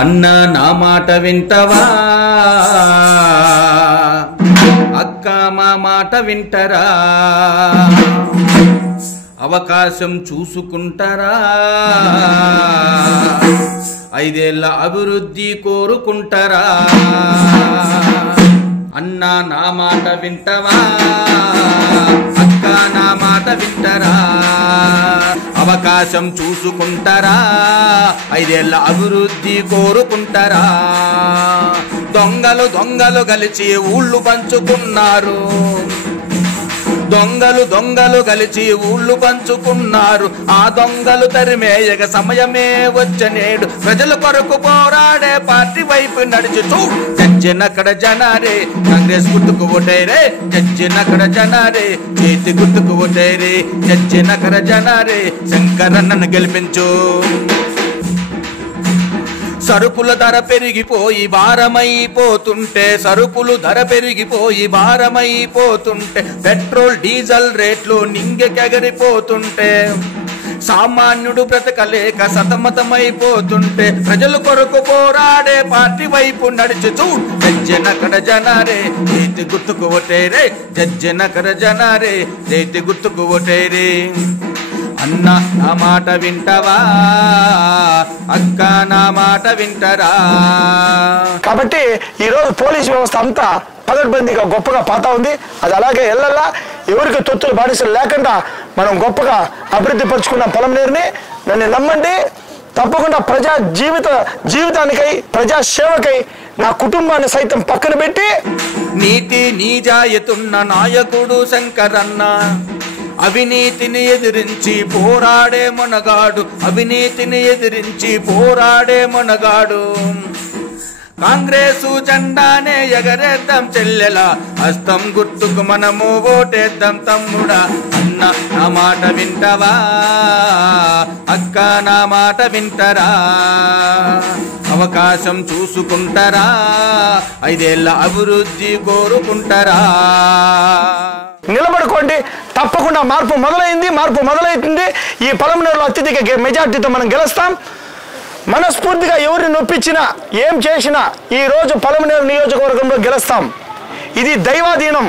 అన్నా నా మాట వింటవా, అక్క మా మాట వింటరా, అవకాశం చూసుకుంటారా, 5 ఏళ్ల అభివృద్ధి కోరుకుంటారా? అన్నా నా మాట వింటవా, అక్క నా మాట వింటరా, అవకాశం చూసుకుంటారా, 5 ఏళ్ల అభివృద్ధి కోరుకుంటారా? దొంగలు దొంగలు కలిసి ఊళ్ళు పంచుకున్నారు, దొంగలు దొంగలు కలిసి ఊళ్ళు పంచుకున్నారు. ఆ దొంగలు తరిమేయగ సమయమే వచ్చనేడు, ప్రజల కొరకు పోరాడే పార్టీ వైపు నడిచి చూడు. జజ్జనక్కడ జనారే కాంగ్రెస్ గుర్తుకు ఓటేరే, జజ్జనక్కడ జనారే చేతి గుర్తుకు ఓటేరే, జజ్జనక్కడ జనారే శంకరన్నను గెలిపించు. సరుకుల ధర పెరిగిపోయి భారమైపోతుంటే, సరుకులు ధర పెరిగిపోయి భారమైపోతుంటే, పెట్రోల్ డీజిల్ రేట్లు నింగెకెగరిపోతుంటే, సామాన్యుడు బ్రతకలేక సతమతమైపోతుంటే, ప్రజల కొరకు పోరాడే పార్టీ వైపు నడిచి చూడు. జజ్జనక్కడ జనారే చేతి గుర్తుకు ఓటేరే, జజ్జనక్కడ జనారే చేతి గుర్తుకు ఓటేరే. అన్నా నా మాట వింటవా, అక్క నా మాట వింటరా? కాబట్టి ఈరోజు పోలీసు వ్యవస్థ అంతా పగడ్బందీగా గొప్పగా పాతా ఉంది. అది అలాగే ఎల్లల్లా ఎవరికి తొత్తులు బానిసలు లేకుండా మనం గొప్పగా అభివృద్ధి పరుచుకున్న పొలంనేరుని. నన్ను నమ్మండి, తప్పకుండా ప్రజా జీవితానికై ప్రజా సేవకై నా కుటుంబాన్ని సైతం పక్కన పెట్టి నీతి నిజాయితీన్న నాయకుడు శంకరన్న, అవినీతిని ఎదిరించి పోరాడే మనగాడు, అవినీతిని ఎదిరించి పోరాడే మనగాడు. కాంగ్రెసు జెండానే ఎగరేద్దాం చెల్లెలా, హస్తం గుర్తుకు మనము ఓటేద్దాం తమ్ముడా. అన్న నా మాట వింటవా, అక్క నా మాట వింటరా, అవకాశం చూసుకుంటారా, 5 ఏళ్ల అభివృద్ధి కోరుకుంటారా? నిలబడుకోండి, తప్పకుండా మార్పు మొదలైంది, మార్పు మొదలవుతుంది. ఈ పొలంనేరులో అత్యధిక మెజార్టీతో మనం గెలుస్తాం. మనస్ఫూర్తిగా ఎవరిని నొప్పించినా ఏం చేసినా ఈ రోజు పొలంనేరు నియోజకవర్గంలో గెలుస్తాం. ఇది దైవాధీనం.